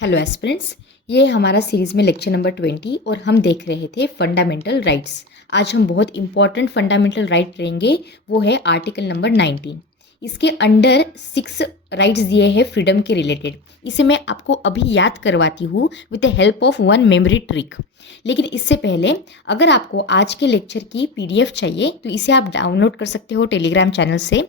Hello aspirants. ये हमारा series में लेक्चर नंबर 20 और हम देख रहे थे फंडामेंटल राइट्स। आज हम बहुत इंपॉर्टेंट फंडामेंटल राइट पढ़ेंगे, वो है आर्टिकल नंबर 19। इसके अंडर 6 राइट्स दिए हैं फ्रीडम के रिलेटेड। इसे मैं आपको अभी याद करवाती हूँ with the help of one memory trick. लेकिन इससे पहले अगर आपको आज के लेक्चर की पीडीएफ चाहिए तो इसे आप डाउनलोड कर सकते हो टेलीग्राम चैनल से,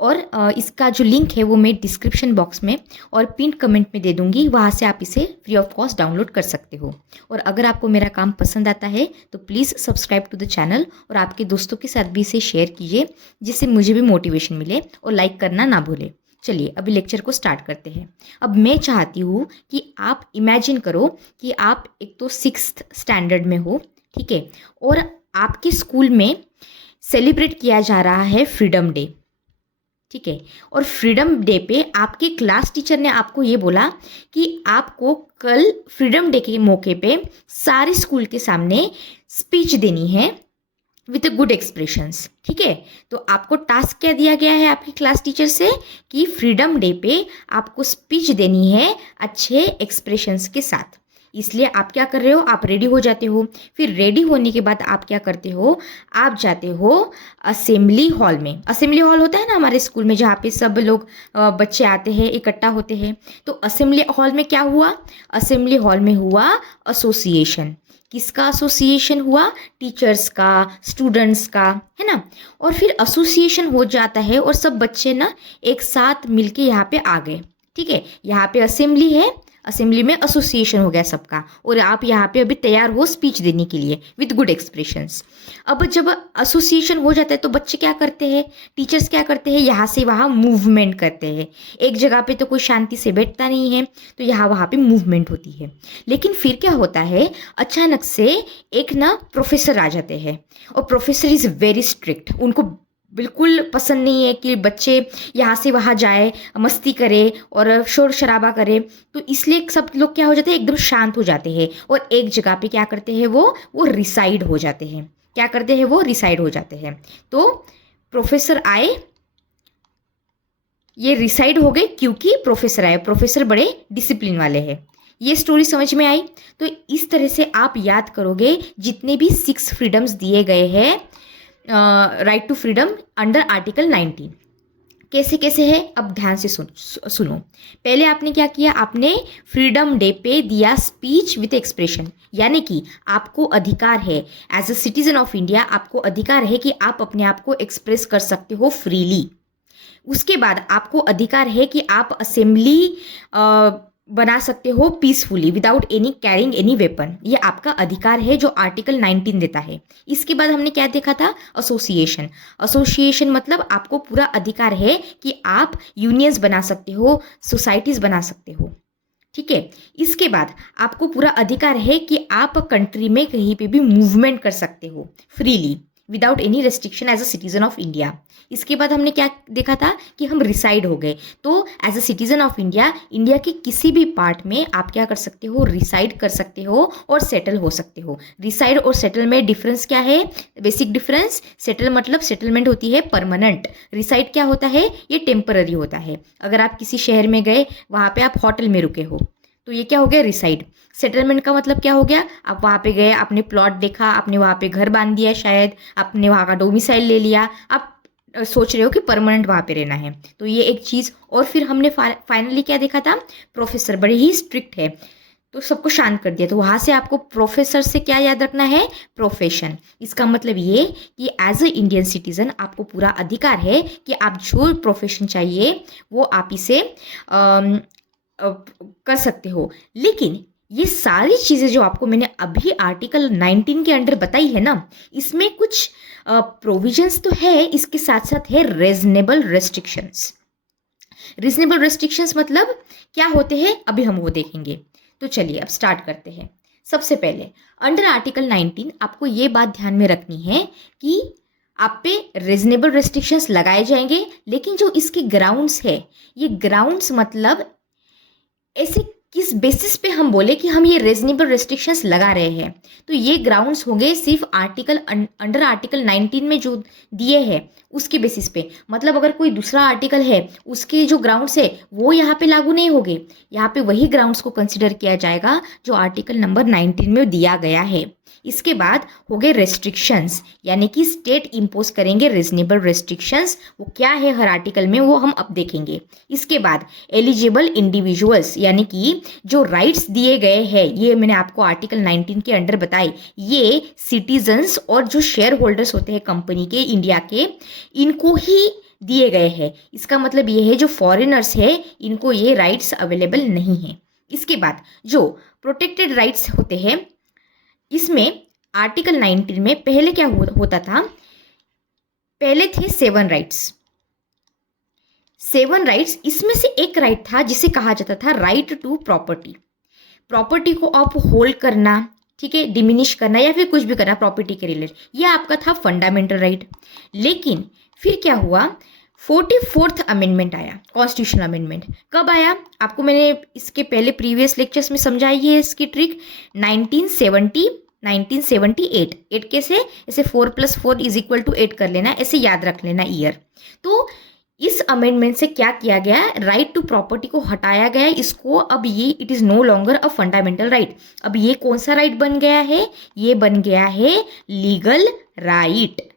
और इसका जो लिंक है वो मैं डिस्क्रिप्शन बॉक्स में और पिन कमेंट में दे दूंगी, वहाँ से आप इसे फ्री ऑफ कॉस्ट डाउनलोड कर सकते हो। और अगर आपको मेरा काम पसंद आता है तो please subscribe to the channel और आपके दोस्तों के साथ भी इसे शेयर कीजिए, जिससे मुझे भी मोटिवेशन मिले, और लाइक करना ना भूलें। चलिए अभी लेक्चर को स्टार्ट करते हैं। अब मैं चाहती हूँ कि आप इमेजिन करो कि आप एक तो 6th स्टैंडर्ड में हो, ठीक है, और आपके स्कूल में सेलिब्रेट किया जा रहा है फ्रीडम डे, ठीक है। और फ्रीडम डे पे आपके क्लास टीचर ने आपको ये बोला कि आपको कल फ्रीडम डे के मौके पे सारे स्कूल के सामने स्पीच देनी है विथ गुड एक्सप्रेशंस, ठीक है। तो आपको टास्क क्या दिया गया है आपके क्लास टीचर से कि फ्रीडम डे पे आपको स्पीच देनी है अच्छे एक्सप्रेशंस के साथ। इसलिए आप क्या कर रहे हो, आप रेडी हो जाते हो। फिर रेडी होने के बाद आप क्या करते हो, आप जाते हो असेंबली हॉल में। असेंबली हॉल होता है ना हमारे स्कूल में, जहाँ पे सब लोग बच्चे आते हैं, इकट्ठा होते हैं। तो असेंबली हॉल में क्या हुआ, असेंबली हॉल में हुआ एसोसिएशन। किसका एसोसिएशन हुआ, टीचर्स का, स्टूडेंट्स का, है ना। और फिर एसोसिएशन हो जाता है और सब बच्चे ना एक साथ मिलके यहाँ पे आ गए, ठीक है। यहाँ पे असेंबली है, असेंबली में एसोसिएशन हो गया सबका, और आप यहाँ पे अभी तैयार हो स्पीच देने के लिए विद गुड एक्सप्रेशंस। अब जब एसोसिएशन हो जाता है तो बच्चे क्या करते हैं, टीचर्स क्या करते हैं, यहाँ से वहाँ मूवमेंट करते हैं। एक जगह पे तो कोई शांति से बैठता नहीं है, तो यहाँ वहाँ पे मूवमेंट होती है। लेकिन फिर क्या होता है, अचानक से एक ना प्रोफेसर आ जाते हैं, और प्रोफेसर इज़ वेरी स्ट्रिक्ट। उनको बिल्कुल पसंद नहीं है कि बच्चे यहाँ से वहाँ जाए, मस्ती करे और शोर शराबा करे। तो इसलिए सब लोग क्या हो जाते हैं, एकदम शांत हो जाते हैं, और एक जगह पे क्या करते हैं, वो रिसाइड हो जाते हैं। क्या करते हैं, वो रिसाइड हो जाते हैं। तो प्रोफेसर आए, ये रिसाइड हो गए क्योंकि प्रोफेसर आए। प्रोफेसर बड़े डिसिप्लिन वाले हैं। ये स्टोरी समझ में आई। तो इस तरह से आप याद करोगे जितने भी 6 फ्रीडम्स दिए गए हैं right to freedom under article 19। कैसे कैसे है, अब ध्यान से सुनो। पहले आपने क्या किया, आपने फ्रीडम डे पे दिया स्पीच विथ एक्सप्रेशन, यानी कि आपको अधिकार है as a citizen of India, आपको अधिकार है कि आप अपने आप को एक्सप्रेस कर सकते हो फ्रीली। उसके बाद आपको अधिकार है कि आप असेंबली बना सकते हो peacefully without any carrying any weapon. ये आपका अधिकार है जो आर्टिकल 19 देता है। इसके बाद हमने क्या देखा था, एसोसिएशन। एसोसिएशन मतलब आपको पूरा अधिकार है कि आप यूनियंस बना सकते हो, सोसाइटीज बना सकते हो, ठीक है। इसके बाद आपको पूरा अधिकार है कि आप कंट्री में कहीं पे भी मूवमेंट कर सकते हो freely without any restriction as a citizen of India. इसके बाद हमने क्या देखा था कि हम रिसाइड हो गए। तो as a citizen of India, India के किसी भी पार्ट में आप क्या कर सकते हो, रिसाइड कर सकते हो और सेटल हो सकते हो। रिसाइड और सेटल में डिफरेंस क्या है, बेसिक डिफरेंस। सेटल मतलब सेटलमेंट होती है परमानेंट, रिसाइड क्या होता है, ये टेम्पररी होता है। अगर आप किसी शहर में गए, वहाँ पे आप होटल में रुके हो, तो ये क्या हो गया, रिसाइड। सेटलमेंट का मतलब क्या हो गया, आप वहाँ पे गए, आपने प्लॉट देखा, आपने वहाँ पे घर बांध दिया, शायद आपने वहाँ का डोमिसाइल ले लिया, आप सोच रहे हो कि परमानेंट वहाँ पे रहना है। तो ये एक चीज़। और फिर हमने फाइनली क्या देखा था, प्रोफेसर बड़े ही स्ट्रिक्ट है, तो सबको शांत कर दिया। तो वहाँ से आपको प्रोफेसर से क्या याद रखना है, प्रोफेशन। इसका मतलब ये कि एज अ इंडियन सिटीजन आपको पूरा अधिकार है कि आप जो प्रोफेशन चाहिए वो आप इसे कर सकते हो। लेकिन ये सारी चीज़ें जो आपको मैंने अभी आर्टिकल 19 के अंडर बताई है ना, इसमें कुछ प्रोविजंस तो है, इसके साथ साथ है रीजनेबल रेस्ट्रिक्शंस। रीजनेबल रेस्ट्रिक्शंस मतलब क्या होते हैं, अभी हम वो देखेंगे। तो चलिए अब स्टार्ट करते हैं। सबसे पहले अंडर आर्टिकल 19 आपको ये बात ध्यान में रखनी है कि आप पे रीजनेबल रेस्ट्रिक्शंस लगाए जाएंगे, लेकिन जो इसके ग्राउंड्स है, ये ग्राउंड्स मतलब ऐसे किस बेसिस पे हम बोले कि हम ये रीजनेबल रेस्ट्रिक्शंस लगा रहे हैं। तो ये ग्राउंड्स होंगे सिर्फ अंडर आर्टिकल 19 में जो दिए हैं उसके बेसिस पे, मतलब अगर कोई दूसरा आर्टिकल है उसके जो ग्राउंड्स है वो यहाँ पे लागू नहीं होंगे, यहाँ पे वही ग्राउंड्स को कंसिडर किया जाएगा जो आर्टिकल नंबर 19 में दिया गया है। इसके बाद हो गए रेस्ट्रिक्शंस, यानी कि स्टेट इम्पोज करेंगे रीजनेबल रेस्ट्रिक्शंस, वो क्या है हर आर्टिकल में वो हम अब देखेंगे। इसके बाद एलिजिबल इंडिविजुअल्स, यानी कि जो राइट्स दिए गए हैं, ये मैंने आपको आर्टिकल 19 के अंडर बताए, ये सिटीजन्स और जो शेयर होल्डर्स होते हैं कंपनी के, इंडिया के, इनको ही दिए गए हैं। इसका मतलब ये है जो फॉरेनर्स है इनको ये राइट्स अवेलेबल नहीं है। इसके बाद जो प्रोटेक्टेड राइट्स होते हैं, इसमें आर्टिकल 19 में पहले क्या होता था, पहले थे 7 राइट्स। 7 राइट्स, इसमें से एक राइट था जिसे कहा जाता था राइट टू प्रॉपर्टी। प्रॉपर्टी को आप होल्ड करना, ठीक है, डिमिनिश करना या फिर कुछ भी करना प्रॉपर्टी के रिलेटेड, यह आपका था फंडामेंटल राइट। लेकिन फिर क्या हुआ, 44th अमेंडमेंट आया, कॉन्स्टिट्यूशनल अमेंडमेंट। कब आया, आपको मैंने इसके पहले प्रीवियस लेक्चर्स में समझाई है इसकी ट्रिक। 1978 8 कैसे, ऐसे 4 + 4 = 8 कर लेना, ऐसे याद रख लेना ईयर। तो इस अमेंडमेंट से क्या किया गया, राइट टू प्रॉपर्टी को हटाया गया इसको, अब ये it is no longer a fundamental right. अब ये कौन सा राइट बन गया है, ये बन गया है लीगल राइट।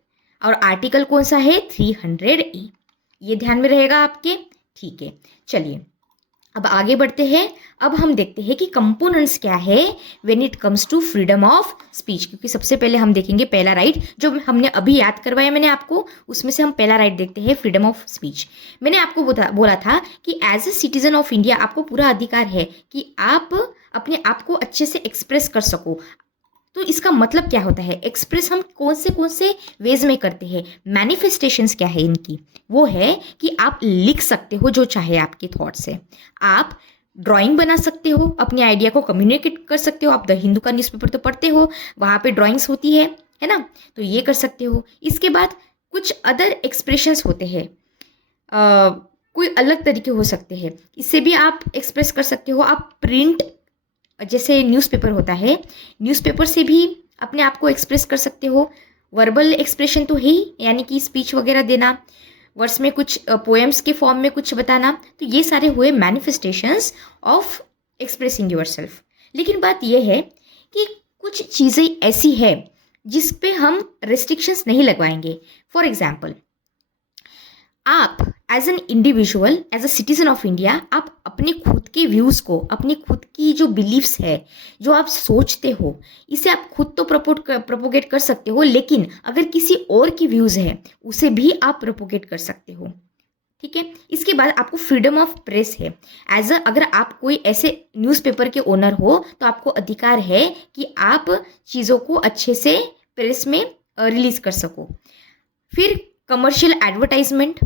और आर्टिकल कौन सा है, 300A, ये ध्यान में रहेगा आपके, ठीक है। चलिए अब आगे बढ़ते हैं। अब हम देखते हैं कि कंपोनेंट्स क्या है when it comes to freedom of speech, क्योंकि सबसे पहले हम देखेंगे पहला राइट जो हमने अभी याद करवाया मैंने आपको, उसमें से हम पहला राइट देखते हैं, फ्रीडम ऑफ स्पीच। मैंने आपको बोला था कि as a citizen of India आपको पूरा अधिकार है कि आप अपने आप को अच्छे से एक्सप्रेस कर सको। तो इसका मतलब क्या होता है, एक्सप्रेस हम कौन से वेज में करते हैं, मैनिफेस्टेशंस क्या है इनकी, वो है कि आप लिख सकते हो जो चाहे आपके थॉट से, आप ड्राइंग बना सकते हो, अपने आइडिया को कम्युनिकेट कर सकते हो। आप द हिंदू का न्यूज़पेपर तो पढ़ते हो, वहाँ पे ड्राइंग्स होती है ना, तो ये कर सकते हो। इसके बाद कुछ अदर एक्सप्रेशंस होते हैं, कोई अलग तरीके हो सकते हैं, इससे भी आप एक्सप्रेस कर सकते हो। आप प्रिंट, जैसे न्यूज़पेपर होता है, न्यूज़पेपर से भी अपने आप को एक्सप्रेस कर सकते हो। वर्बल एक्सप्रेशन तो है ही, यानी कि स्पीच वगैरह देना, वर्ड्स में कुछ पोएम्स के फॉर्म में कुछ बताना, तो ये सारे हुए मैनिफेस्टेशंस ऑफ एक्सप्रेसिंग योरसेल्फ। लेकिन बात यह है कि कुछ चीज़ें ऐसी है जिस पे हम रेस्ट्रिक्शंस नहीं लगवाएंगे। फॉर एग्जाम्पल, आप as an individual, as a citizen of India, आप अपने खुद के व्यूज़ को, अपनी खुद की जो बिलीव्स है, जो आप सोचते हो, इसे आप खुद तो प्रोपोगेट कर सकते हो, लेकिन अगर किसी और की व्यूज़ है उसे भी आप प्रोपोगेट कर सकते हो, ठीक है। इसके बाद आपको फ्रीडम ऑफ प्रेस है। अगर आप कोई ऐसे न्यूज़पेपर के ओनर हो तो आपको अधिकार है कि आप चीज़ों को अच्छे से प्रेस में रिलीज कर सको। फिर कमर्शियल एडवर्टाइजमेंट,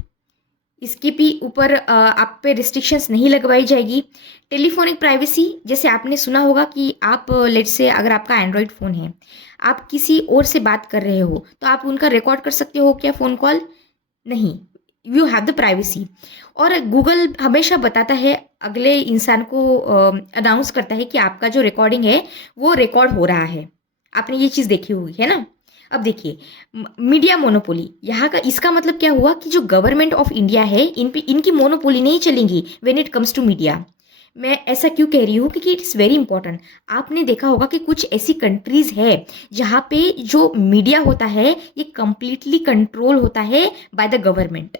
इसके भी ऊपर आप पे रिस्ट्रिक्शंस नहीं लगवाई जाएगी। टेलीफोनिक प्राइवेसी, जैसे आपने सुना होगा कि आप लेट्स से अगर आपका एंड्रॉयड फ़ोन है, आप किसी और से बात कर रहे हो तो आप उनका रिकॉर्ड कर सकते हो क्या फ़ोन कॉल? नहीं, यू हैव द प्राइवेसी। और गूगल हमेशा बताता है, अगले इंसान को अनाउंस करता है कि आपका जो रिकॉर्डिंग है वो रिकॉर्ड हो रहा है। आपने ये चीज़ देखी हुई है ना। अब देखिए, मीडिया मोनोपोली, यहाँ का इसका मतलब क्या हुआ कि जो गवर्नमेंट ऑफ इंडिया है इनकी मोनोपोली नहीं चलेंगी when it comes to media. मैं ऐसा क्यों कह रही हूँ, क्योंकि इट्स वेरी इंपॉर्टेंट। आपने देखा होगा कि कुछ ऐसी कंट्रीज़ है जहाँ पे जो मीडिया होता है ये कंप्लीटली कंट्रोल होता है बाय द गवर्नमेंट,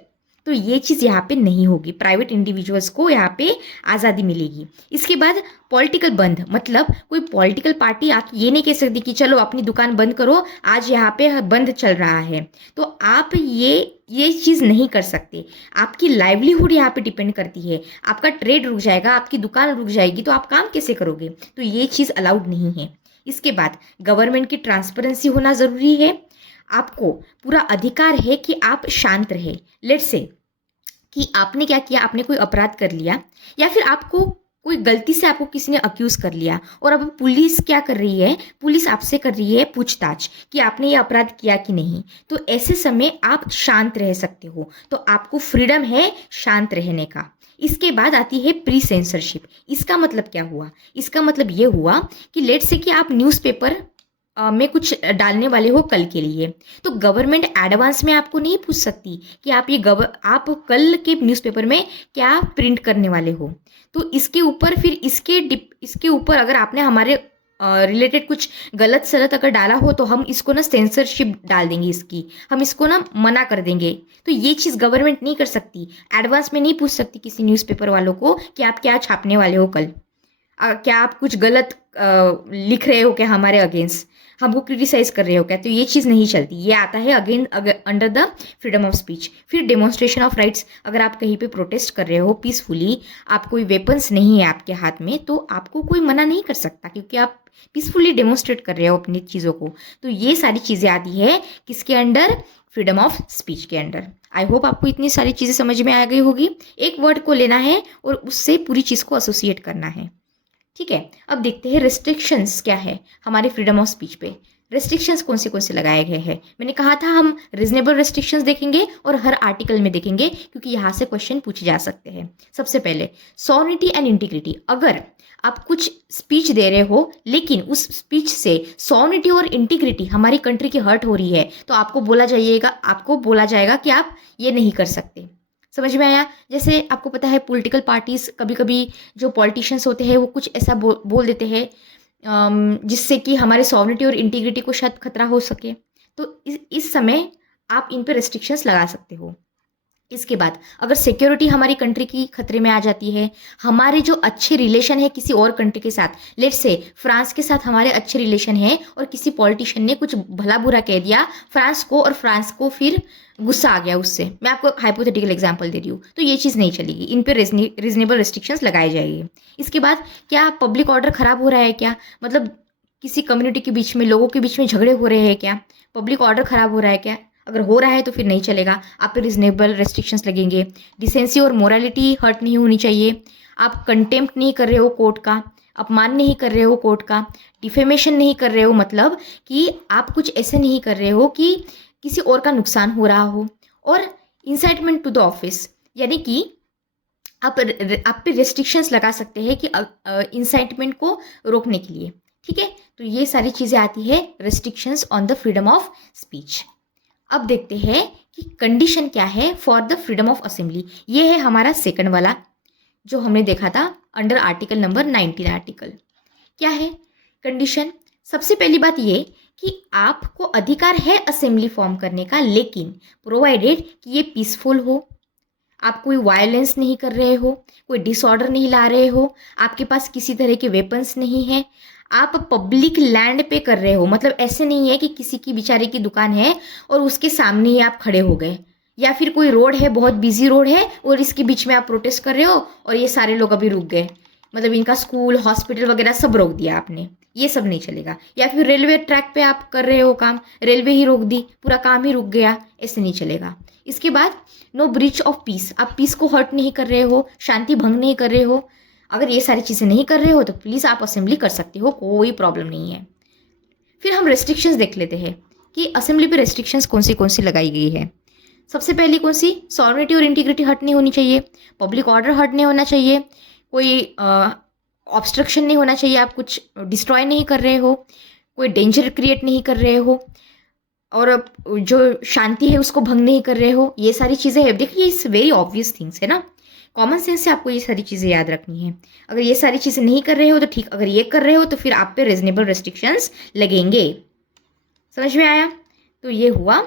तो ये चीज़ यहाँ पे नहीं होगी, प्राइवेट इंडिविजुअल्स को यहाँ पे आज़ादी मिलेगी। इसके बाद पॉलिटिकल बंद, मतलब कोई पॉलिटिकल पार्टी आके ये नहीं कह सकती कि चलो अपनी दुकान बंद करो, आज यहाँ पे बंद चल रहा है, तो आप ये चीज़ नहीं कर सकते। आपकी लाइवलीहुड यहाँ पे डिपेंड करती है, आपका ट्रेड रुक जाएगा, आपकी दुकान रुक जाएगी, तो आप काम कैसे करोगे? तो ये चीज़ अलाउड नहीं है। इसके बाद गवर्नमेंट की ट्रांसपेरेंसी होना ज़रूरी है। आपको पूरा अधिकार है कि आप शांत रहे। लेट्स से कि आपने क्या किया, आपने कोई अपराध कर लिया, या फिर आपको कोई गलती से आपको किसी ने अक्यूज कर लिया, और अब पुलिस क्या कर रही है, पुलिस आपसे कर रही है पूछताछ कि आपने ये अपराध किया कि नहीं। तो ऐसे समय आप शांत रह सकते हो, तो आपको फ्रीडम है शांत रहने का। इसके बाद आती है प्री सेंसरशिप। इसका मतलब क्या हुआ? इसका मतलब ये हुआ कि लेट्स से कि आप न्यूज़पेपर में कुछ डालने वाले हो कल के लिए, तो गवर्नमेंट एडवांस में आपको नहीं पूछ सकती कि आप कल के न्यूज़पेपर में क्या प्रिंट करने वाले हो। तो इसके ऊपर फिर इसके ऊपर अगर आपने हमारे रिलेटेड कुछ गलत सलत अगर डाला हो तो हम इसको ना सेंसरशिप डाल देंगे, इसकी हम इसको ना मना कर देंगे। तो ये चीज़ गवर्नमेंट नहीं कर सकती, एडवांस में नहीं पूछ सकती किसी न्यूज़पेपर वालों को कि आप क्या छापने वाले हो कल, क्या आप कुछ गलत लिख रहे हो क्या हमारे अगेंस्ट, हमको क्रिटिसाइज कर रहे हो क्या। तो ये चीज़ नहीं चलती, ये आता है again under the freedom of speech. फिर डेमोन्स्ट्रेशन ऑफ राइट्स, अगर आप कहीं पे प्रोटेस्ट कर रहे हो पीसफुली, आप कोई वेपन्स नहीं है आपके हाथ में, तो आपको कोई मना नहीं कर सकता क्योंकि आप पीसफुली डेमोन्स्ट्रेट कर रहे हो अपनी चीज़ों को। तो ये सारी चीज़ें आती है किसके अंडर, फ्रीडम ऑफ स्पीच के अंडर। आई होप आपको इतनी सारी चीज़ें समझ में आ गई होगी। एक वर्ड को लेना है और उससे पूरी चीज़ को एसोसिएट करना है, ठीक है। अब देखते हैं रेस्ट्रिक्शंस क्या है हमारे फ्रीडम ऑफ स्पीच पे। रेस्ट्रिक्शंस कौन से लगाए गए हैं, मैंने कहा था हम रीजनेबल रेस्ट्रिक्शंस देखेंगे और हर आर्टिकल में देखेंगे क्योंकि यहाँ से क्वेश्चन पूछे जा सकते हैं। सबसे पहले सॉवरेनिटी एंड इंटीग्रिटी, अगर आप कुछ स्पीच दे रहे हो लेकिन उस स्पीच से सॉवरेनिटी और इंटीग्रिटी हमारी कंट्री की हर्ट हो रही है तो आपको बोला जाएगा कि आप ये नहीं कर सकते। समझ में आया। जैसे आपको पता है पॉलिटिकल पार्टीज कभी कभी जो पॉलिटिशियंस होते हैं वो कुछ ऐसा बोल देते हैं जिससे कि हमारे सॉवरेनिटी और इंटीग्रिटी को शायद खतरा हो सके, तो इस समय आप इन पे रेस्ट्रिक्शंस लगा सकते हो। इसके बाद अगर सिक्योरिटी हमारी कंट्री की खतरे में आ जाती है, हमारे जो अच्छे रिलेशन है किसी और कंट्री के साथ, लेट्स से फ्रांस के साथ हमारे अच्छे रिलेशन है और किसी पॉलिटिशियन ने कुछ भला बुरा कह दिया फ्रांस को और फ्रांस को फिर गुस्सा आ गया उससे, मैं आपको हाइपोथेटिकल एग्जांपल दे रही हूँ, तो ये चीज़ नहीं चलेगी, इन पे रीजनेबल रिस्ट्रिक्शंस लगाए जाएंगे। इसके बाद क्या पब्लिक ऑर्डर खराब हो रहा है क्या, मतलब किसी कम्युनिटी के बीच में लोगों के बीच में झगड़े हो रहे हैं क्या, पब्लिक ऑर्डर खराब हो रहा है क्या, अगर हो रहा है तो फिर नहीं चलेगा, आप पे रिजनेबल रेस्ट्रिक्शंस लगेंगे। डिसेंसी और मोरालिटी हर्ट नहीं होनी चाहिए, आप कंटेम्प्ट नहीं कर रहे हो कोर्ट का, अपमान नहीं कर रहे हो कोर्ट का, डिफेमेशन नहीं कर रहे हो, मतलब कि आप कुछ ऐसे नहीं कर रहे हो कि किसी और का नुकसान हो रहा हो, और इंसाइटमेंट टू द ऑफिस, यानी कि आप पे रेस्ट्रिक्शंस लगा सकते हैं कि इंसाइटमेंट को रोकने के लिए, ठीक है। तो ये सारी चीज़ें आती है restrictions on the freedom of speech. अब देखते हैं कि कंडीशन क्या है for the freedom of assembly. ये है हमारा सेकंड वाला जो हमने देखा था अंडर आर्टिकल नंबर 19 आर्टिकल। क्या है कंडीशन, सबसे पहली बात ये कि आपको अधिकार है असेंबली फॉर्म करने का, लेकिन प्रोवाइडेड कि ये पीसफुल हो, आप कोई वायलेंस नहीं कर रहे हो, कोई डिसऑर्डर नहीं ला रहे हो, आपके पास किसी तरह के वेपन्स नहीं है, आप पब्लिक लैंड पे कर रहे हो, मतलब ऐसे नहीं है कि किसी की बेचारे की दुकान है और उसके सामने ही आप खड़े हो गए, या फिर कोई रोड है बहुत बिजी रोड है और इसके बीच में आप प्रोटेस्ट कर रहे हो और ये सारे लोग अभी रुक गए, मतलब इनका स्कूल हॉस्पिटल वगैरह सब रोक दिया आपने, ये सब नहीं चलेगा। या फिर रेलवे ट्रैक पे आप कर रहे हो काम, रेलवे ही रोक दी, पूरा काम ही रुक गया, ऐसे नहीं चलेगा। इसके बाद नो ब्रीच ऑफ पीस, आप पीस को हर्ट नहीं कर रहे हो, शांति भंग नहीं कर रहे हो, अगर ये सारी चीज़ें नहीं कर रहे हो तो प्लीज़ आप असेंबली कर सकते हो, कोई प्रॉब्लम नहीं है। फिर हम रेस्ट्रिक्शंस देख लेते हैं कि असेंबली पे रेस्ट्रिक्शंस कौन सी लगाई गई है। सबसे पहली कौन सी, सॉवरेनिटी और इंटीग्रिटी हर्ट नहीं होनी चाहिए, पब्लिक ऑर्डर हर्ट नहीं होना चाहिए, कोई ऑब्स्ट्रक्शन नहीं होना चाहिए, आप कुछ डिस्ट्रॉय नहीं कर रहे हो, कोई डेंजर क्रिएट नहीं कर रहे हो, और जो शांति है उसको भंग नहीं कर रहे हो, ये सारी चीज़ें हैं। देखिए इट्स वेरी ऑब्वियस थिंग्स है ना, कॉमन सेंस से आपको ये सारी चीज़ें याद रखनी है। अगर ये सारी चीज़ें नहीं कर रहे हो तो ठीक, अगर ये कर रहे हो तो फिर आप पे रीजनेबल रेस्ट्रिक्शंस लगेंगे। समझ में आया। तो ये हुआ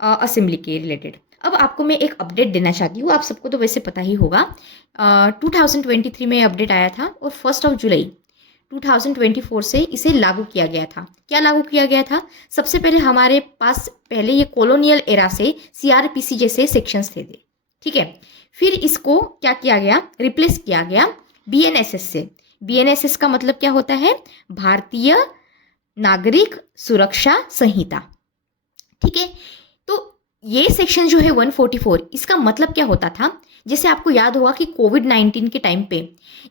असेंबली के रिलेटेड। अब आपको मैं एक अपडेट देना चाहती हूँ, आप सबको तो वैसे पता ही होगा 2023 में अपडेट आया था और 1 जुलाई 2024 से इसे लागू किया गया था। क्या लागू किया गया था, सबसे पहले हमारे पास पहले ये कॉलोनियल एरा से CRPC जैसे सेक्शंस थे, ठीक है। फिर इसको क्या किया गया, रिप्लेस किया गया BNSS से। BNSS का मतलब क्या होता है, भारतीय नागरिक सुरक्षा संहिता, ठीक है। तो ये सेक्शन जो है 144, इसका मतलब क्या होता था, जैसे आपको याद होगा कि कोविड-19 के टाइम पे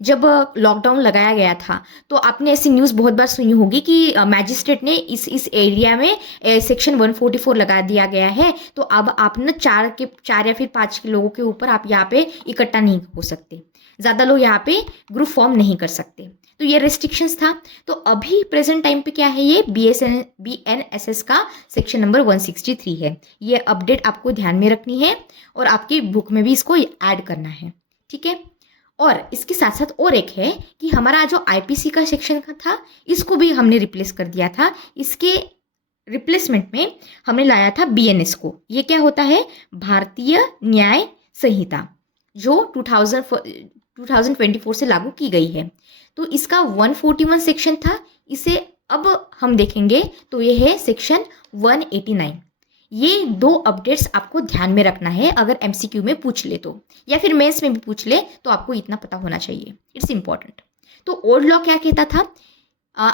जब लॉकडाउन लगाया गया था तो आपने ऐसी न्यूज़ बहुत बार सुनी होगी कि मैजिस्ट्रेट ने इस एरिया में सेक्शन 144 लगा दिया गया है, तो अब आप ना 4 या फिर 5 के लोगों के ऊपर आप यहाँ पे इकट्ठा नहीं हो सकते, ज़्यादा लोग यहाँ पे ग्रुप फॉर्म नहीं कर सकते। तो ये रेस्ट्रिक्शंस था। तो अभी प्रेजेंट टाइम पे क्या है, ये BNSS का सेक्शन नंबर 163 है। ये अपडेट आपको ध्यान में रखनी है और आपकी बुक में भी इसको ऐड करना है, ठीक है। और इसके साथ साथ और एक है कि हमारा जो IPC का सेक्शन था, इसको भी हमने रिप्लेस कर दिया था। इसके रिप्लेसमेंट में हमने लाया था BNS को। ये क्या होता है, भारतीय न्याय संहिता, जो 2024 से लागू की गई है। तो इसका 141 सेक्शन था, इसे अब हम देखेंगे तो ये है सेक्शन 189। ये दो अपडेट्स आपको ध्यान में रखना है, अगर MCQ में पूछ ले तो, या फिर मेंस में भी पूछ ले तो आपको इतना पता होना चाहिए, इट्स इंपॉर्टेंट। तो ओल्ड लॉ क्या कहता था,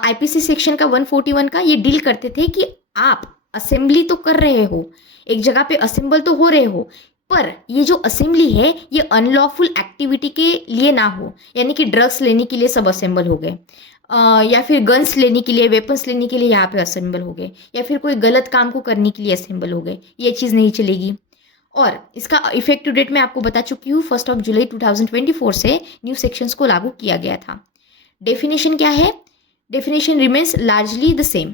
IPC सेक्शन का 141 का, ये डील करते थे कि आप असेंबली तो कर रहे हो, एक जगह पे असेंबल तो हो रहे हो, पर ये जो असेंबली है ये अनलॉफुल एक्टिविटी के लिए ना हो, यानी कि ड्रग्स लेने के लिए सब असेंबल हो गए, या फिर गन्स लेने के लिए, वेपन्स लेने के लिए यहाँ पे असेंबल हो गए, या फिर कोई गलत काम को करने के लिए असेंबल हो गए, ये चीज़ नहीं चलेगी। और इसका इफेक्टिव डेट मैं आपको बता चुकी हूँ, 1 जुलाई 2024 से न्यू सेक्शंस को लागू किया गया था। डेफिनेशन क्या है, definition remains largely the same,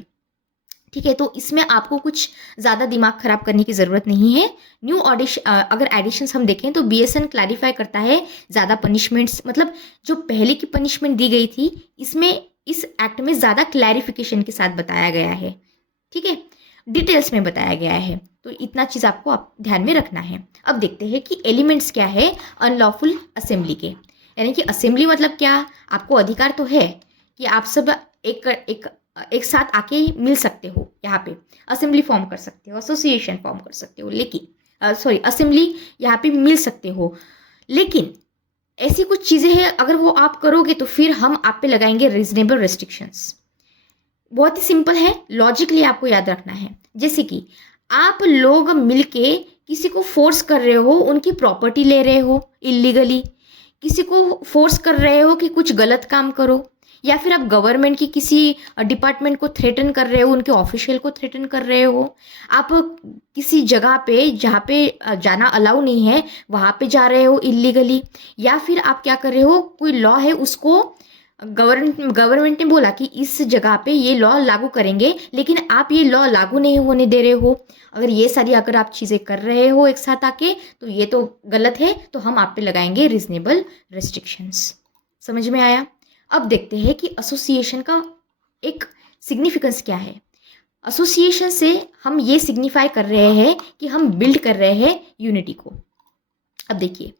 ठीक है। तो इसमें आपको कुछ ज़्यादा दिमाग खराब करने की ज़रूरत नहीं है। न्यू अगर एडिशंस हम देखें तो BSN क्लैरिफाई करता है ज़्यादा पनिशमेंट्स, मतलब जो पहले की पनिशमेंट दी गई थी, इसमें इस एक्ट में ज़्यादा क्लैरिफिकेशन के साथ बताया गया है, ठीक है, डिटेल्स में बताया गया है। तो इतना चीज़ आपको आप ध्यान में रखना है। अब देखते हैं कि एलिमेंट्स क्या है अनलॉफुल असेंबली के, यानी कि असेंबली मतलब क्या, आपको अधिकार तो है कि आप सब एक साथ आके मिल सकते हो, यहाँ पे असेंबली फॉर्म कर सकते हो, एसोसिएशन फॉर्म कर सकते हो, लेकिन असेंबली यहाँ पे मिल सकते हो, लेकिन ऐसी कुछ चीज़ें हैं अगर वो आप करोगे तो फिर हम आप पे लगाएंगे रीजनेबल रेस्ट्रिक्शंस। बहुत ही सिंपल है, लॉजिकली आपको याद रखना है। जैसे कि आप लोग मिलके किसी को फोर्स कर रहे हो, उनकी प्रॉपर्टी ले रहे हो इलीगली, किसी को फोर्स कर रहे हो कि कुछ गलत काम करो, या फिर आप गवर्नमेंट की किसी डिपार्टमेंट को थ्रेटन कर रहे हो, उनके ऑफिशियल को थ्रेटन कर रहे हो, आप किसी जगह पे जहाँ पे जाना अलाउ नहीं है वहाँ पे जा रहे हो इलीगली, या फिर आप क्या कर रहे हो, कोई लॉ है उसको गवर्नमेंट ने बोला कि इस जगह पे ये लॉ लागू करेंगे, लेकिन आप ये लॉ लागू नहीं होने दे रहे हो। अगर ये सारी अगर आप चीज़ें कर रहे हो एक साथ आके, तो ये तो गलत है, तो हम आप पे लगाएंगे रीजनेबल रेस्ट्रिक्शंस। समझ में आया। अब देखते हैं कि एसोसिएशन का एक सिग्निफिकेंस क्या है। एसोसिएशन से हम ये सिग्निफाई कर रहे हैं कि हम बिल्ड कर रहे हैं यूनिटी को। अब देखिए,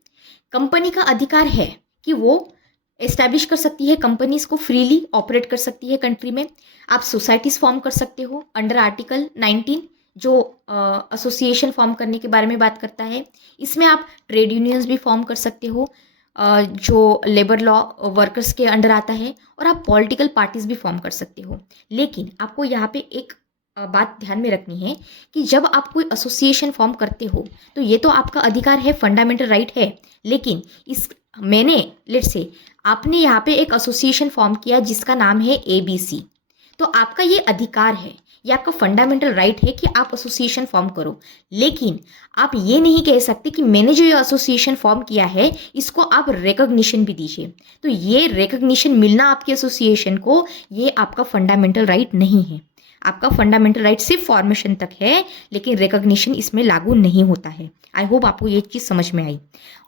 कंपनी का अधिकार है कि वो एस्टैब्लिश कर सकती है, कंपनीज को फ्रीली ऑपरेट कर सकती है कंट्री में। आप सोसाइटीज़ फॉर्म कर सकते हो अंडर आर्टिकल 19, जो एसोसिएशन फॉर्म करने के बारे में बात करता है। इसमें आप ट्रेड यूनियंस भी फॉर्म कर सकते हो, जो लेबर लॉ वर्कर्स के अंडर आता है, और आप पॉलिटिकल पार्टीज भी फॉर्म कर सकते हो। लेकिन आपको यहाँ पे एक बात ध्यान में रखनी है कि जब आप कोई एसोसिएशन फॉर्म करते हो तो ये तो आपका अधिकार है, फंडामेंटल राइट है, लेकिन लेट्स से आपने यहाँ पे एक एसोसिएशन फॉर्म किया जिसका नाम है ABC, तो आपका ये अधिकार है, ये आपका फंडामेंटल राइट है कि आप एसोसिएशन फॉर्म करो। लेकिन आप ये नहीं कह सकते कि मैंने जो ये एसोसिएशन फॉर्म किया है इसको आप रिकॉग्निशन भी दीजिए। तो ये रिकॉग्निशन मिलना आपके एसोसिएशन को, ये आपका फंडामेंटल राइट नहीं है। आपका फंडामेंटल राइट सिर्फ फॉर्मेशन तक है, लेकिन रिकॉग्निशन इसमें लागू नहीं होता है। आई होप आपको ये चीज़ समझ में आई।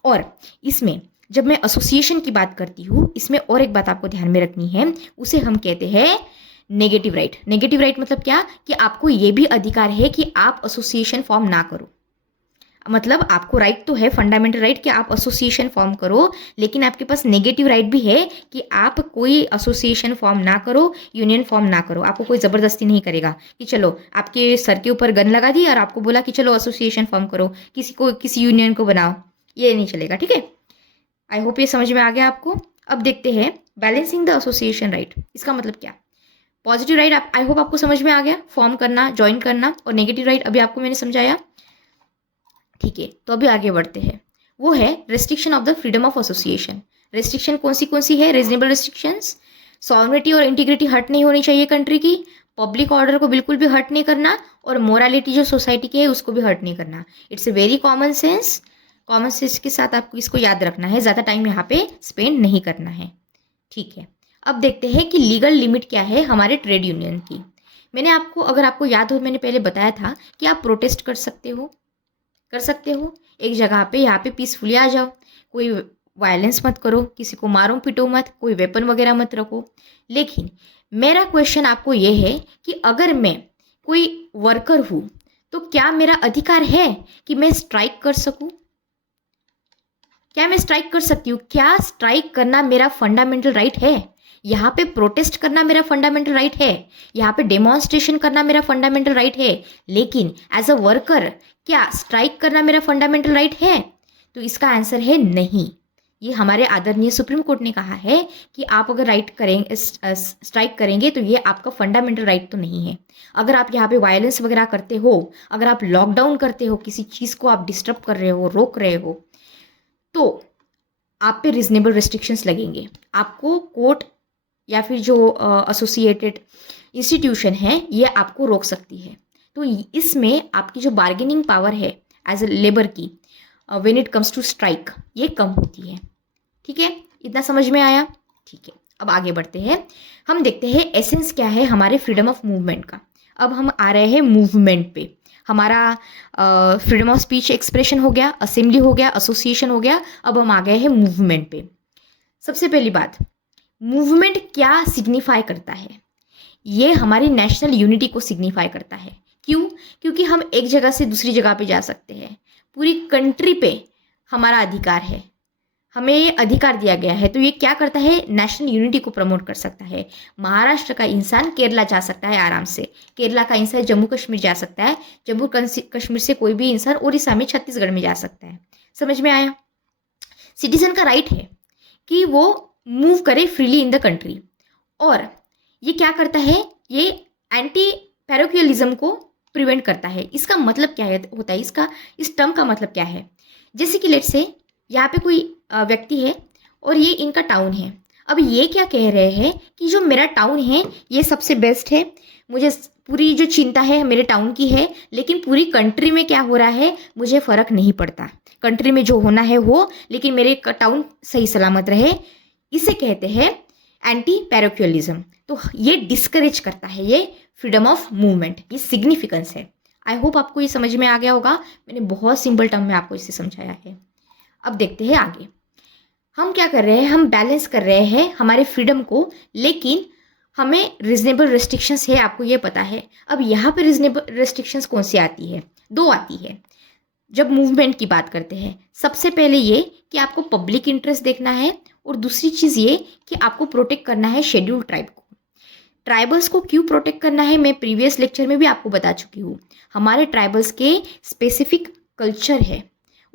और इसमें जब मैं एसोसिएशन की बात करती हूँ, इसमें और एक बात आपको ध्यान में रखनी है, उसे हम कहते हैं नेगेटिव राइट। नेगेटिव राइट मतलब क्या, कि आपको ये भी अधिकार है कि आप एसोसिएशन फॉर्म ना करो। मतलब आपको राइट तो है, फंडामेंटल राइट, कि आप एसोसिएशन फॉर्म करो, लेकिन आपके पास नेगेटिव राइट भी है कि आप कोई एसोसिएशन फॉर्म ना करो, यूनियन फॉर्म ना करो। आपको कोई ज़बरदस्ती नहीं करेगा कि चलो आपके सर के ऊपर गन लगा दी और आपको बोला कि चलो एसोसिएशन फॉर्म करो, किसी यूनियन को बनाओ, ये नहीं चलेगा, ठीक है। आई होप ये समझ में आ गया आपको। अब देखते हैं बैलेंसिंग द एसोसिएशन राइट, इसका मतलब क्या। पॉजिटिव राइट आई होप आपको समझ में आ गया, फॉर्म करना, ज्वाइन करना, और नेगेटिव राइट अभी आपको मैंने समझाया, ठीक है। तो अभी आगे बढ़ते हैं, वो है restriction of the freedom of association. Restriction कौन सी है, रीजनेबल रेस्ट्रिक्शंस। सॉवरेनिटी और इंटीग्रिटी हर्ट नहीं होनी चाहिए कंट्री की, पब्लिक ऑर्डर को बिल्कुल भी हर्ट नहीं करना, और मोरालिटी जो सोसाइटी की है उसको भी हर्ट नहीं करना। It's a very common sense के साथ आपको इसको याद रखना है, ज़्यादा टाइम यहाँ पे स्पेंड नहीं करना है, ठीक है। अब देखते हैं कि लीगल लिमिट क्या है हमारे ट्रेड यूनियन की। अगर आपको याद हो, मैंने पहले बताया था कि आप प्रोटेस्ट कर सकते हो एक जगह पे, यहाँ पे पीसफुली आ जाओ, कोई वायलेंस मत करो, किसी को मारो पिटो मत, कोई वेपन वगैरह मत रखो। लेकिन मेरा क्वेश्चन आपको ये है कि अगर मैं कोई वर्कर हूँ तो क्या मेरा अधिकार है कि मैं स्ट्राइक कर सकूँ? क्या मैं स्ट्राइक कर सकती हूँ? क्या स्ट्राइक करना मेरा फंडामेंटल राइट है? यहाँ पे प्रोटेस्ट करना मेरा फंडामेंटल राइट है, यहाँ पे डेमोन्स्ट्रेशन करना मेरा फंडामेंटल राइट है, लेकिन एज अ वर्कर क्या स्ट्राइक करना मेरा फंडामेंटल राइट है? तो इसका आंसर है नहीं। ये हमारे आदरणीय सुप्रीम कोर्ट ने कहा है कि आप अगर स्ट्राइक करेंगे तो ये आपका फंडामेंटल राइट तो नहीं है। अगर आप यहाँ पे वायलेंस वगैरह करते हो, अगर आप लॉकडाउन करते हो, किसी चीज़ को आप डिस्टर्ब कर रहे हो, रोक रहे हो, तो आप पे रिजनेबल रिस्ट्रिक्शंस लगेंगे। आपको कोर्ट या फिर जो एसोसिएटेड इंस्टीट्यूशन है ये आपको रोक सकती है। तो इसमें आपकी जो बार्गेनिंग पावर है एज ए लेबर की, when it comes to strike, ये कम होती है। ठीक है, इतना समझ में आया? ठीक है, अब आगे बढ़ते हैं। हम देखते हैं एसेंस क्या है हमारे फ्रीडम ऑफ मूवमेंट का। अब हम आ रहे हैं मूवमेंट पे। हमारा फ्रीडम ऑफ स्पीच एक्सप्रेशन हो गया, असेंबली हो गया, एसोसिएशन हो गया, अब हम आ गए हैं मूवमेंट पे। सबसे पहली बात, मूवमेंट क्या सिग्निफाई करता है? ये हमारी नेशनल यूनिटी को सिग्निफाई करता है। क्यों? क्योंकि हम एक जगह से दूसरी जगह पे जा सकते हैं, पूरी कंट्री पे हमारा अधिकार है, हमें ये अधिकार दिया गया है। तो ये क्या करता है? नेशनल यूनिटी को प्रमोट कर सकता है। महाराष्ट्र का इंसान केरला जा सकता है आराम से, केरला का इंसान जम्मू कश्मीर जा सकता है, जम्मू कश्मीर से कोई भी इंसान उड़ीसा में, छत्तीसगढ़ में जा सकता है। समझ में आया? सिटीजन का राइट है कि वो मूव करे फ्रीली इन द कंट्री। और ये क्या करता है? ये एंटी पैरोकियलिज्म को प्रिवेंट करता है। इसका मतलब क्या होता है? इस टर्म का मतलब क्या है? जैसे कि लेट्स से यहाँ पे कोई व्यक्ति है और ये इनका टाउन है। अब ये क्या कह रहे हैं कि जो मेरा टाउन है ये सबसे बेस्ट है, मुझे पूरी जो चिंता है मेरे टाउन की है, लेकिन पूरी कंट्री में क्या हो रहा है मुझे फ़र्क नहीं पड़ता। कंट्री में जो होना है हो, लेकिन मेरे टाउन सही सलामत रहे। इसे कहते हैं एंटी पैरोकियलिज्म। तो ये डिस्करेज करता है ये फ्रीडम ऑफ मूवमेंट, ये सिग्निफिकेंस है। आई होप आपको ये समझ में आ गया होगा। मैंने बहुत सिंपल टर्म में आपको इसे समझाया है। अब देखते हैं आगे हम क्या कर रहे हैं। हम बैलेंस कर रहे हैं हमारे फ्रीडम को, लेकिन हमें रिजनेबल रेस्ट्रिक्शंस है, आपको ये पता है। अब यहाँ पे रिजनेबल रेस्ट्रिक्शंस कौन सी आती है? दो आती है जब मूवमेंट की बात करते हैं। सबसे पहले ये कि आपको पब्लिक इंटरेस्ट देखना है, और दूसरी चीज़ ये कि आपको प्रोटेक्ट करना है शेड्यूल्ड ट्राइब को। ट्राइबल्स को क्यों प्रोटेक्ट करना है मैं प्रीवियस लेक्चर में भी आपको बता चुकी हूँ। हमारे ट्राइबल्स के स्पेसिफिक कल्चर है,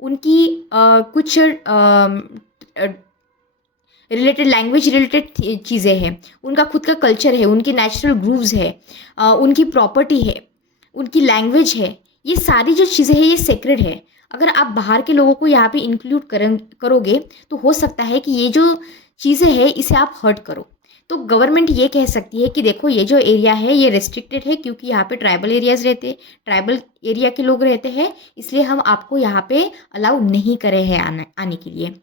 उनकी कुछ रिलेटेड लैंग्वेज रिलेटेड चीज़ें हैं, उनका खुद का कल्चर है, उनकी नेचुरल ग्रूव्स है, उनकी प्रॉपर्टी है, उनकी लैंग्वेज है। ये सारी जो चीज़ें हैं ये सेक्रेड है। अगर आप बाहर के लोगों को यहाँ पे इंक्लूड करोगे तो हो सकता है कि ये जो चीज़ें हैं इसे आप हर्ट करो। तो गवर्नमेंट ये कह सकती है कि देखो ये जो एरिया है ये रेस्ट्रिक्टेड है, क्योंकि यहाँ पे ट्राइबल एरियाज रहते हैं, ट्राइबल एरिया के लोग रहते हैं, इसलिए हम आपको यहाँ पे अलाउ नहीं कर रहे हैं आने के लिए।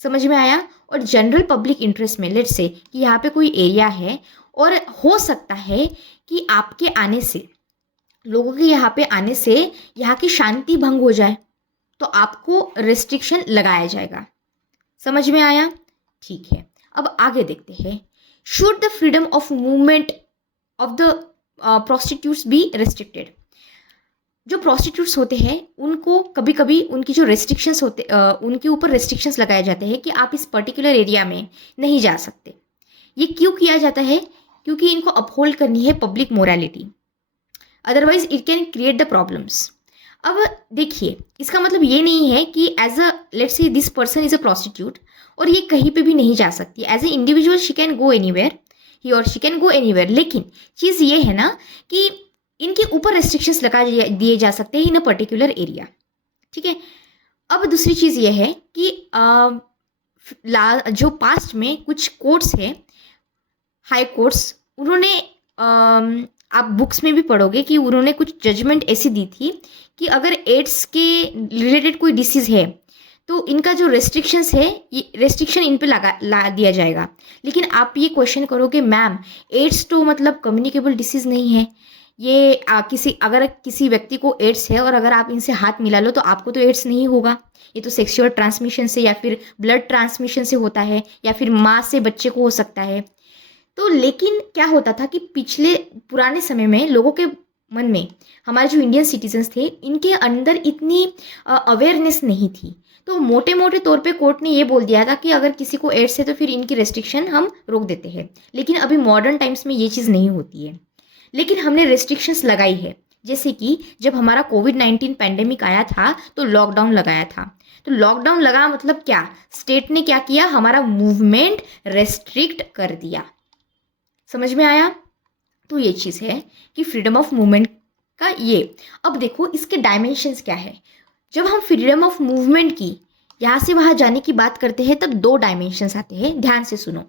समझ में आया? और जनरल पब्लिक इंटरेस्ट में लेट्स से कि यहाँ पे कोई एरिया है और हो सकता है कि आपके आने से, लोगों के यहाँ पे आने से यहाँ की शांति भंग हो जाए, तो आपको रिस्ट्रिक्शन लगाया जाएगा। समझ में आया? ठीक है, अब आगे देखते हैं। Should the freedom of movement of the prostitutes be restricted? जो प्रोस्टिट्यूट्स होते हैं उनको कभी कभी उनकी जो रेस्ट्रिक्शंस होते उनके ऊपर रेस्ट्रिक्शंस लगाए जाते हैं कि आप इस पर्टिकुलर एरिया में नहीं जा सकते। ये क्यों किया जाता है? क्योंकि इनको अपहोल्ड करनी है public morality, otherwise it can create the problems. अब देखिए, इसका मतलब ये नहीं है कि as a let's say this person is a prostitute और ये कहीं पे भी नहीं जा सकती। As a individual she can go anywhere, he और शी कैन गो एनीवेयर। लेकिन चीज़ ये है ना कि इनके ऊपर रेस्ट्रिक्शंस लगा दिए जा सकते हैं इन अ पर्टिकुलर एरिया। ठीक है, अब दूसरी चीज़ ये है कि जो पास्ट में कुछ कोर्ट्स है, हाई कोर्ट्स, उन्होंने आप बुक्स में भी पढ़ोगे कि उन्होंने कुछ जजमेंट ऐसी दी थी कि अगर एड्स के रिलेटेड कोई डिसीज़ है तो इनका जो रेस्ट्रिक्शंस है ये रेस्ट्रिक्शन इन पे ला दिया जाएगा। लेकिन आप ये क्वेश्चन करोगे मैम एड्स तो मतलब कम्युनिकेबल डिसीज़ नहीं है, ये अगर किसी व्यक्ति को एड्स है और अगर आप इनसे हाथ मिला लो तो आपको तो एड्स नहीं होगा, ये तो सेक्सुअल ट्रांसमिशन से या फिर ब्लड ट्रांसमिशन से होता है या फिर माँ से बच्चे को हो सकता है। तो लेकिन क्या होता था कि पिछले पुराने समय में लोगों के मन में, हमारे जो इंडियन सिटीजन्स थे इनके अंदर इतनी अवेयरनेस नहीं थी। तो मोटे मोटे तौर पे कोर्ट ने ये बोल दिया था कि अगर किसी को एड्स है तो फिर इनकी रेस्ट्रिक्शन हम रोक देते हैं। लेकिन अभी मॉडर्न टाइम्स में ये चीज़ नहीं होती है, लेकिन हमने रेस्ट्रिक्शंस लगाई है। जैसे कि जब हमारा कोविड-19 पैंडेमिक आया था तो लॉकडाउन लगाया था। तो लॉकडाउन लगा मतलब क्या, स्टेट ने क्या किया, हमारा मूवमेंट रेस्ट्रिक्ट कर दिया। समझ में आया? तो ये चीज़ है कि फ्रीडम ऑफ मूवमेंट का ये। अब देखो इसके डायमेंशंस क्या है। जब हम फ्रीडम ऑफ मूवमेंट की यहाँ से वहाँ जाने की बात करते हैं तब दो डायमेंशंस आते हैं, ध्यान से सुनो।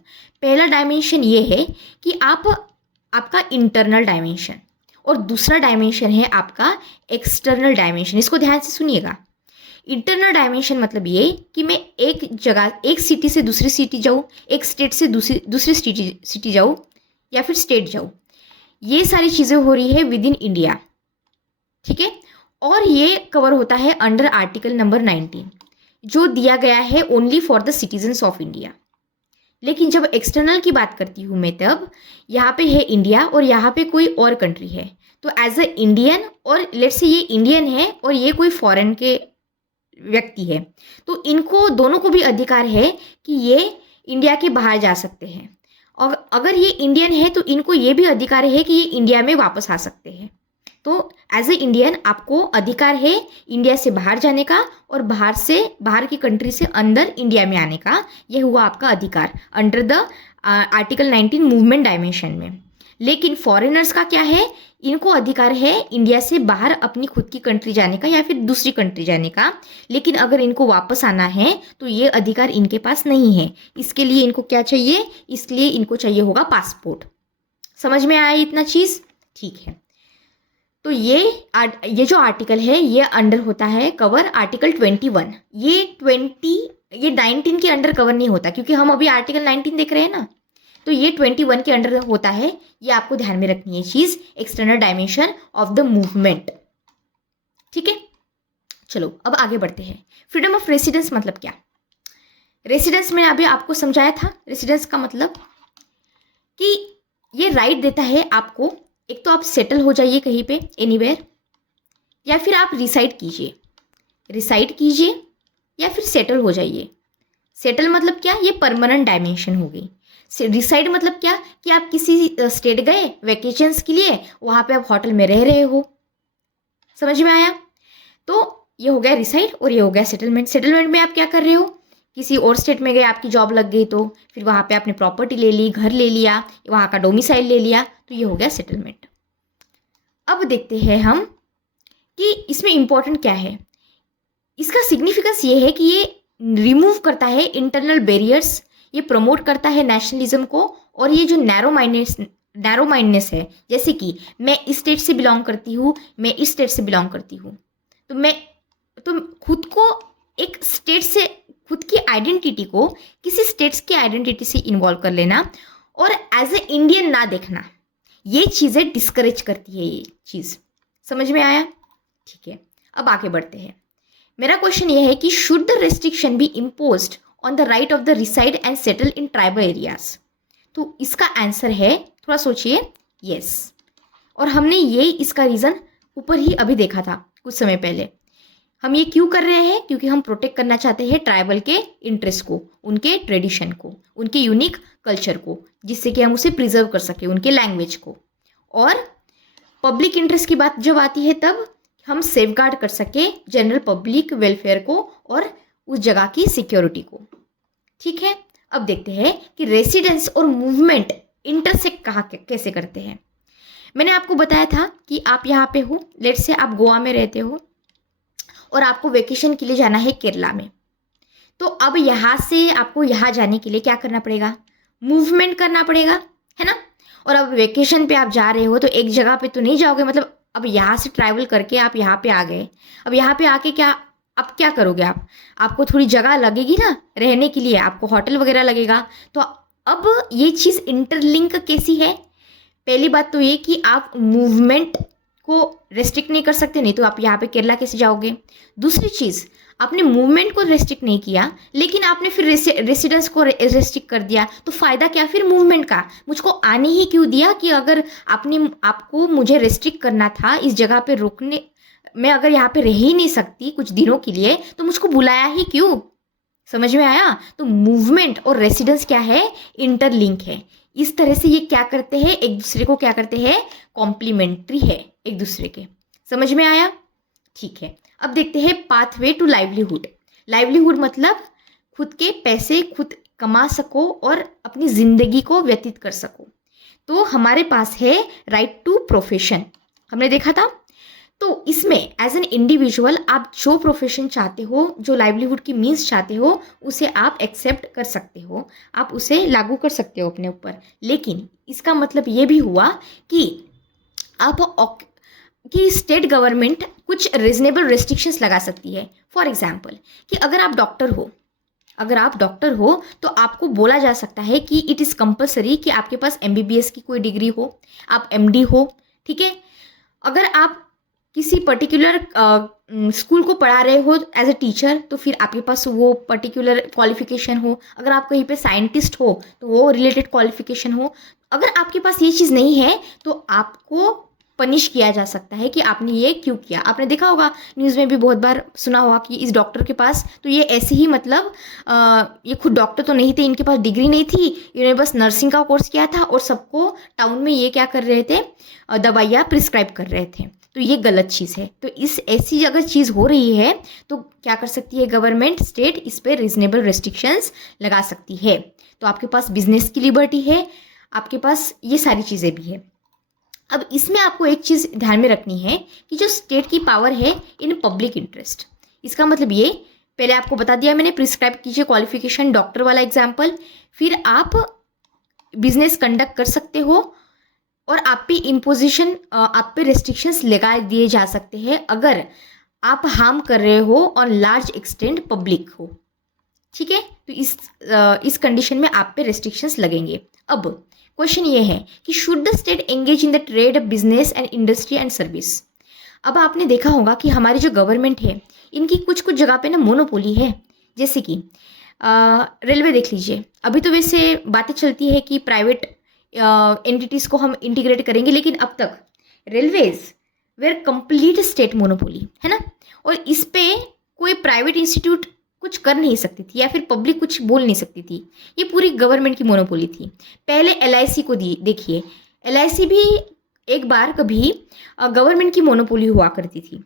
पहला डायमेंशन ये है कि आपका इंटरनल डायमेंशन और दूसरा डायमेंशन है आपका एक्सटर्नल डायमेंशन। इसको ध्यान से सुनिएगा। इंटरनल डायमेंशन मतलब ये कि मैं एक जगह, एक सिटी से दूसरी सिटी जाऊँ, एक स्टेट से दूसरी सिटी जाऊँ या फिर स्टेट जाऊँ, ये सारी चीज़ें हो रही है विद इन इंडिया, ठीक है। और ये कवर होता है अंडर आर्टिकल नंबर 19 जो दिया गया है only for the citizens of India. लेकिन जब एक्सटर्नल की बात करती हूँ मैं तब यहाँ पे है इंडिया और यहाँ पे कोई और कंट्री है। तो एज अ इंडियन, और लेट्स से ये इंडियन है और ये कोई फॉरेन के व्यक्ति है, तो इनको दोनों को भी अधिकार है कि ये इंडिया के बाहर जा सकते हैं। और अगर ये इंडियन है तो इनको ये भी अधिकार है कि ये इंडिया में वापस आ सकते हैं। तो एज ए इंडियन आपको अधिकार है इंडिया से बाहर जाने का और बाहर की कंट्री से अंदर इंडिया में आने का। यह हुआ आपका अधिकार under the article 19 movement dimension में। लेकिन फॉरेनर्स का क्या है, इनको अधिकार है इंडिया से बाहर अपनी खुद की कंट्री जाने का या फिर दूसरी कंट्री जाने का। लेकिन अगर इनको वापस आना है तो ये अधिकार इनके पास नहीं है। इसके लिए इनको क्या चाहिए, इसलिए इनको चाहिए होगा पासपोर्ट। समझ में आया इतना चीज़? ठीक है। तो ये जो आर्टिकल है ये अंडर होता है कवर आर्टिकल 21। ये 19 के अंडर कवर नहीं होता क्योंकि हम अभी आर्टिकल 19 देख रहे हैं ना। तो ये 21 के अंडर होता है। ये आपको ध्यान में रखनी है चीज़, external dimension of the movement. ठीक है, चलो अब आगे बढ़ते हैं। फ्रीडम ऑफ रेसिडेंस मतलब क्या? रेसिडेंस मैंने अभी आपको समझाया था। रेसिडेंस का मतलब कि ये राइट देता है आपको, एक तो आप सेटल हो जाइए कहीं पे एनीवेयर, या फिर आप रिसाइड कीजिए या फिर सेटल हो जाइए। सेटल मतलब क्या, ये परमानेंट डायमेंशन हो गई। रिसाइड मतलब क्या कि आप किसी स्टेट गए वेकेशंस के लिए, वहाँ पे आप होटल में रह रहे हो। समझ में आया? तो ये हो गया रिसाइड और ये हो गया सेटलमेंट। सेटलमेंट में आप क्या कर रहे हो, किसी और स्टेट में गए, आपकी जॉब लग गई तो फिर वहाँ पे आपने प्रॉपर्टी ले ली, घर ले लिया, वहाँ का डोमिसाइल ले लिया, तो ये हो गया सेटलमेंट। अब देखते हैं हम कि इसमें इम्पोर्टेंट क्या है। इसका सिग्निफिकेंस ये है कि ये रिमूव करता है इंटरनल बैरियर्स, ये प्रमोट करता है नेशनलिज्म को, और ये जो नैरो माइंडनेस है, जैसे कि मैं इस स्टेट से बिलोंग करती हूँ, मैं इस स्टेट से बिलोंग करती हूँ, तो खुद को एक स्टेट से, खुद की आइडेंटिटी को किसी स्टेट्स की आइडेंटिटी से इन्वॉल्व कर लेना और एज ए इंडियन ना देखना, ये चीज़ें डिस्करेज करती है ये चीज़। समझ में आया? ठीक है, अब आगे बढ़ते हैं। मेरा क्वेश्चन ये है कि should the restriction be imposed on the right of the reside and settle in tribal areas? तो इसका आंसर है, थोड़ा सोचिए, यस। और हमने ये इसका रीज़न ऊपर ही अभी देखा था कुछ समय पहले। हम ये क्यों कर रहे हैं? क्योंकि हम प्रोटेक्ट करना चाहते हैं ट्राइबल के इंटरेस्ट को, उनके ट्रेडिशन को, उनके यूनिक कल्चर को, जिससे कि हम उसे प्रिजर्व कर सकें, उनके लैंग्वेज को। और पब्लिक इंटरेस्ट की बात जब आती है तब हम सेफगार्ड कर सके जनरल पब्लिक वेलफेयर को और उस जगह की सिक्योरिटी को। ठीक है, अब देखते हैं कि रेसिडेंस और मूवमेंट इंटरसेक्ट कहाँ कैसे करते हैं। मैंने आपको बताया था कि आप यहाँ पे हो, लेट्स से आप गोवा में रहते हो और आपको वेकेशन के लिए जाना है केरला में। तो अब यहाँ से आपको यहाँ जाने के लिए क्या करना पड़ेगा, मूवमेंट करना पड़ेगा, है ना। और अब वेकेशन पे आप जा रहे हो तो एक जगह पे तो नहीं जाओगे, मतलब अब यहाँ से ट्रैवल करके आप यहाँ पे आ गए। अब यहाँ पे आके क्या अब क्या करोगे आप? आपको थोड़ी जगह लगेगी ना रहने के लिए, आपको होटल वगैरह लगेगा। तो अब ये चीज़ इंटरलिंक कैसी है? पहली बात तो ये कि आप मूवमेंट को रेस्ट्रिक्ट नहीं कर सकते, नहीं तो आप यहाँ पे केरला कैसे जाओगे? दूसरी चीज़, आपने मूवमेंट को रेस्ट्रिक्ट नहीं किया, लेकिन आपने फिर रेसिडेंस को रेस्ट्रिक्ट कर दिया, तो फ़ायदा क्या फिर मूवमेंट का? मुझको आने ही क्यों दिया? कि अगर आपको मुझे रेस्ट्रिक्ट करना था इस जगह पे रुकने, मैं अगर यहाँ पे रह ही नहीं सकती कुछ दिनों के लिए, तो मुझको बुलाया ही क्यों? समझ में आया? तो मूवमेंट और रेसिडेंस क्या है? इंटरलिंक है। इस तरह से ये क्या करते हैं, एक दूसरे को क्या करते हैं, कॉम्प्लीमेंट्री है एक दूसरे के। समझ में आया? ठीक है। अब देखते हैं पाथवे टू लाइवलीहुड। लाइवलीहुड मतलब खुद के पैसे खुद कमा सको और अपनी जिंदगी को व्यतीत कर सको। तो हमारे पास है राइट टू प्रोफेशन, हमने देखा था। तो इसमें एज एन इंडिविजुअल आप जो प्रोफेशन चाहते हो, जो लाइवलीहुड की मीन्स चाहते हो, उसे आप एक्सेप्ट कर सकते हो, आप उसे लागू कर सकते हो अपने ऊपर। लेकिन इसका मतलब ये भी हुआ कि आप कि स्टेट गवर्नमेंट कुछ रीजनेबल रेस्ट्रिक्शंस लगा सकती है। फॉर एग्जाम्पल कि अगर आप डॉक्टर हो तो आपको बोला जा सकता है कि इट इज़ कंपलसरी कि आपके पास एमबीबीएस की कोई डिग्री हो, आप एमडी हो, ठीक है। अगर आप किसी पर्टिकुलर स्कूल को पढ़ा रहे हो एज ए टीचर, तो फिर आपके पास वो पर्टिकुलर क्वालिफिकेशन हो। अगर आप कहीं पे साइंटिस्ट हो तो वो रिलेटेड क्वालिफिकेशन हो। अगर आपके पास ये चीज़ नहीं है तो आपको पनिश किया जा सकता है कि आपने ये क्यों किया। आपने देखा होगा, न्यूज़ में भी बहुत बार सुना होगा कि इस डॉक्टर के पास तो ये ऐसे ही मतलब ये खुद डॉक्टर तो नहीं थे, इनके पास डिग्री नहीं थी, इन्होंने बस नर्सिंग का कोर्स किया था और सबको टाउन में ये क्या कर रहे थे, दवाइयाँ प्रिस्क्राइब कर रहे थे। तो ये गलत चीज़ है। तो इस ऐसी अगर चीज़ हो रही है तो क्या कर सकती है गवर्नमेंट, स्टेट इस पर रीजनेबल रेस्ट्रिक्शंस लगा सकती है। तो आपके पास बिजनेस की लिबर्टी है, आपके पास ये सारी चीज़ें भी है। अब इसमें आपको एक चीज़ ध्यान में रखनी है कि जो स्टेट की पावर है इन पब्लिक इंटरेस्ट, इसका मतलब ये पहले आपको बता दिया मैंने, प्रिस्क्राइब कीजिए क्वालिफिकेशन, डॉक्टर वाला एग्जाम्पल। फिर आप बिजनेस कंडक्ट कर सकते हो और आप पे रेस्ट्रिक्शंस लगा दिए जा सकते हैं अगर आप हार्म कर रहे हो ऑन लार्ज एक्सटेंट पब्लिक हो, ठीक है। तो इस कंडीशन में आप पे रेस्ट्रिक्शंस लगेंगे। अब क्वेश्चन ये है कि should the state engage in the trade, business and industry and service. अब आपने देखा होगा कि हमारी जो गवर्नमेंट है इनकी कुछ कुछ जगह पे ना मोनोपोली है। जैसे कि रेलवे देख लीजिए, अभी तो वैसे बातें चलती है कि प्राइवेट एंटिटीज़ को हम इंटीग्रेट करेंगे, लेकिन अब तक railways were complete state monopoly है ना। और इस पे कोई प्राइवेट इंस्टीट्यूट कुछ कर नहीं सकती थी या फिर पब्लिक कुछ बोल नहीं सकती थी, ये पूरी गवर्नमेंट की मोनोपोली थी। पहले एलआईसी को देखिए, एलआईसी भी एक बार कभी गवर्नमेंट की मोनोपोली हुआ करती थी।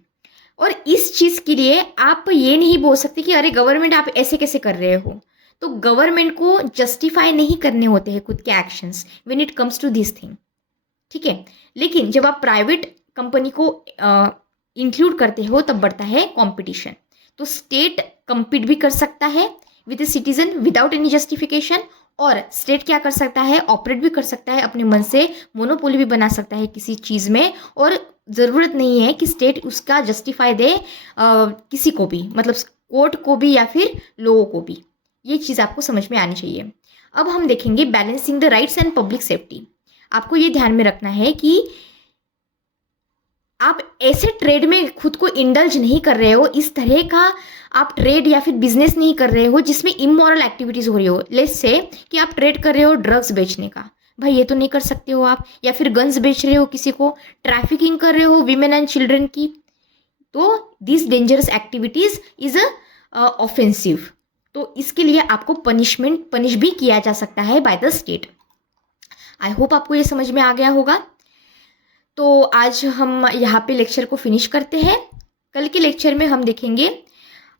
और इस चीज़ के लिए आप ये नहीं बोल सकते कि अरे गवर्नमेंट आप ऐसे कैसे कर रहे हो। तो गवर्नमेंट को जस्टिफाई नहीं करने होते हैं खुद के actions when it comes to this thing, ठीक है। लेकिन जब आप प्राइवेट कंपनी को इंक्लूड करते हो तब बढ़ता है कंपटीशन। तो स्टेट compete भी कर सकता है with a citizen without any justification, और स्टेट क्या कर सकता है, ऑपरेट भी कर सकता है अपने मन से, मोनोपोली भी बना सकता है किसी चीज़ में। और ज़रूरत नहीं है कि स्टेट उसका जस्टिफाई दे किसी को भी, मतलब कोर्ट को भी या फिर लोगों को भी। ये चीज़ आपको समझ में आनी चाहिए। अब हम देखेंगे balancing the rights and public safety. आपको ये ध्यान में रखना है कि आप ऐसे ट्रेड में खुद को इंडल्ज नहीं कर रहे हो, इस तरह का आप ट्रेड या फिर बिजनेस नहीं कर रहे हो जिसमें इमोरल एक्टिविटीज़ हो रही हो। लेट्स से कि आप ट्रेड कर रहे हो ड्रग्स बेचने का, भाई ये तो नहीं कर सकते हो आप। या फिर गन्स बेच रहे हो किसी को, ट्रैफिकिंग कर रहे हो वीमेन एंड चिल्ड्रन की, तो this dangerous activities is offensive. तो इसके लिए आपको पनिश भी किया जा सकता है by the state. I hope आपको ये समझ में आ गया होगा। तो आज हम यहाँ पे लेक्चर को फिनिश करते हैं। कल के लेक्चर में हम देखेंगे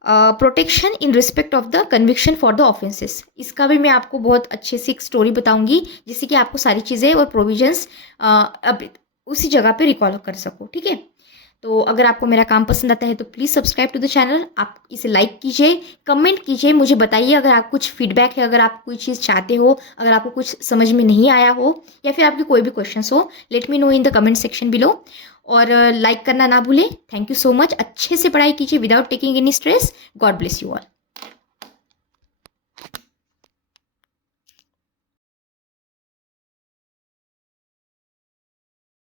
protection in respect of the conviction for the offences. इसका भी मैं आपको बहुत अच्छे से एक स्टोरी बताऊंगी जिससे कि आपको सारी चीज़ें और प्रोविजंस अब उसी जगह पे रिकॉल कर सको, ठीक है। तो अगर आपको मेरा काम पसंद आता है तो please subscribe to the channel. आप इसे लाइक कीजिए, कमेंट कीजिए, मुझे बताइए अगर आप कुछ फीडबैक है, अगर आप कोई चीज़ चाहते हो, अगर आपको कुछ समझ में नहीं आया हो या फिर आपके कोई भी क्वेश्चंस हो, let me know in the comment section below. और लाइक करना ना भूलें। Thank you so much. अच्छे से पढ़ाई कीजिए without taking any stress. God bless you all.